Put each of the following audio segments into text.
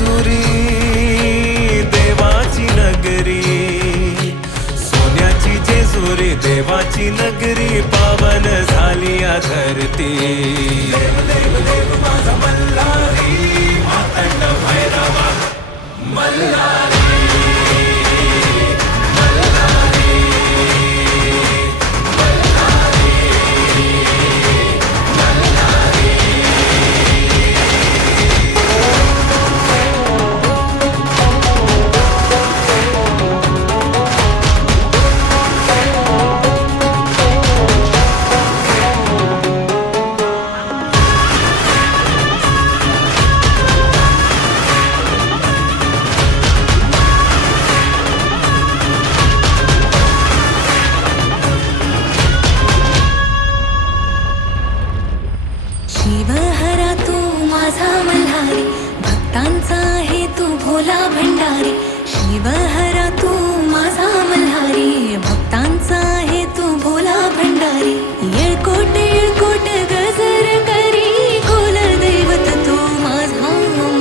जेजुरी देवाची नगरी, सोन्याची जेजुरी देवाची नगरी, पावन झाली या धरती। देव देव देव माझा मल्हारी, मातंड भैरवा मल्हारी। शिवहरा तू माझा मल्हारी, भक्तांचा आहे तू भोला भंडारी। शिवहरा तू माझा मल्हारी, भक्तांचा आहे तू भोला भंडारी। येळकोट येळकोट गजर करी, कुल दैवत तू माझा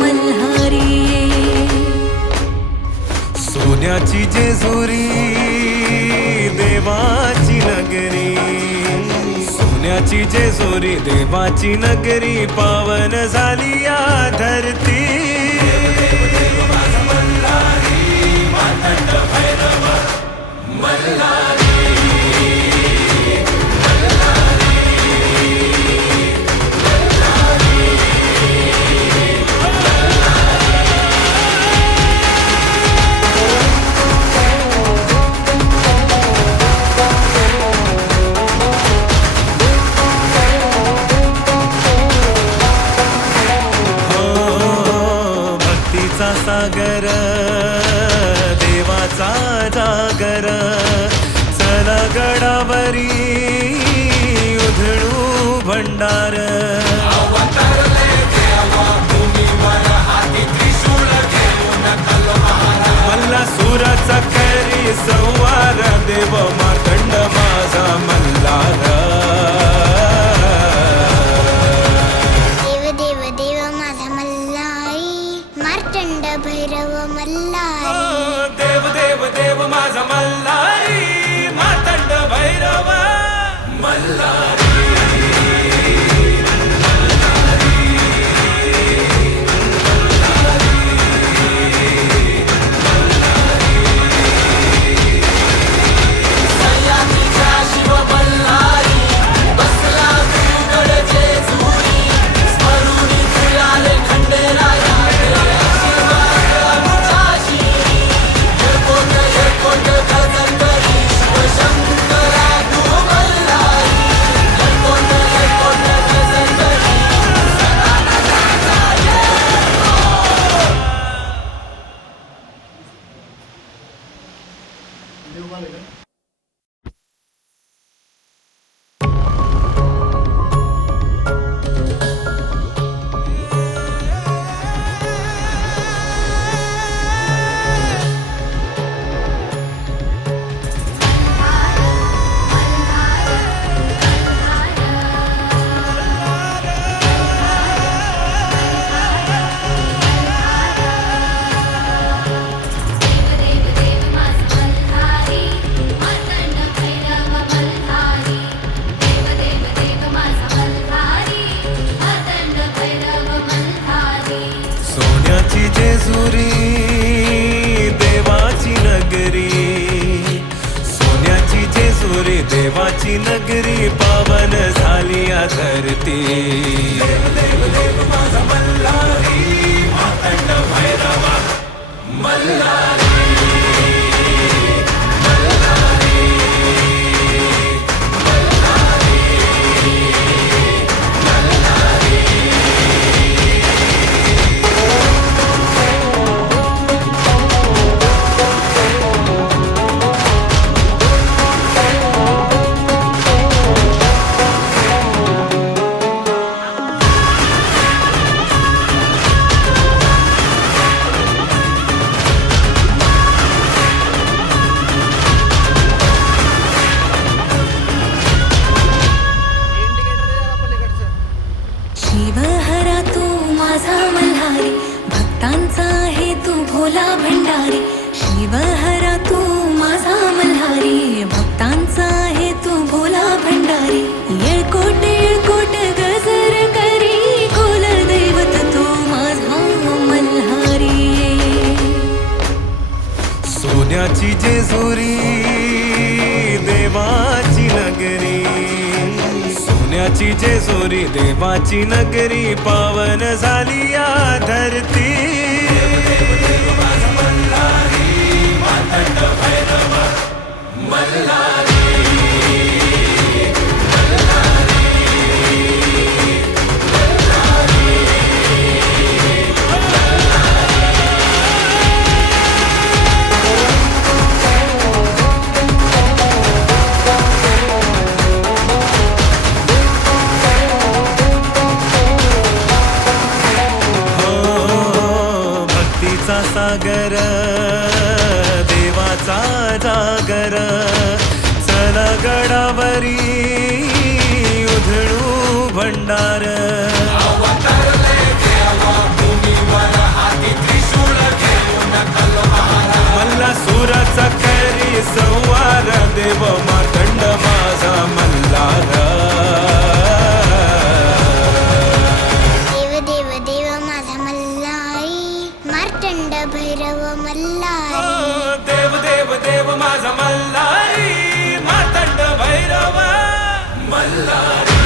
मल्हारी। सोन्याची जेजुरी देवाची नगरी, सोन्याची जेजुरी देवाची नगरी, पावन झाली या धरती। देव देव माझा मल्हारी, मातंड भैरवा मल्हारी। सागर देवाचा जागर, चला गडावरी उधळू भंडार। मल्ला सुराचा करी संवार, देव मातंड माझा मल्हार। भैरव मल्हारी। देव देव देव माझा मल्हारी, मातंड भैरव मल्हारी। जेजुरी देवाची नगरी, सोन्याची जेजुरी देवाची नगरी, पावन झाली या धरती। देव देव देव माझा मल्हारी, मातंड भैरवा मल्हारी। येळकोट येळकोट गजर करी कुलदैवत तू माझा मल्हारी सोन्याची जेजुरी देवाची नगरी सोन्याची जेजुरी देवाची नगरी पावन झाली या धरती भक्तीचा सागर देवाचा जागर चला गडावरी उधळू भंडार मल्ला सुराचा करी संवार देव मातंड माझा मल्हार देव देव देव माझा मल्हारी मार्तंड भैरव मल्हारी देव देव देव माझा मल्हारी मातंड भैरव मल्हारी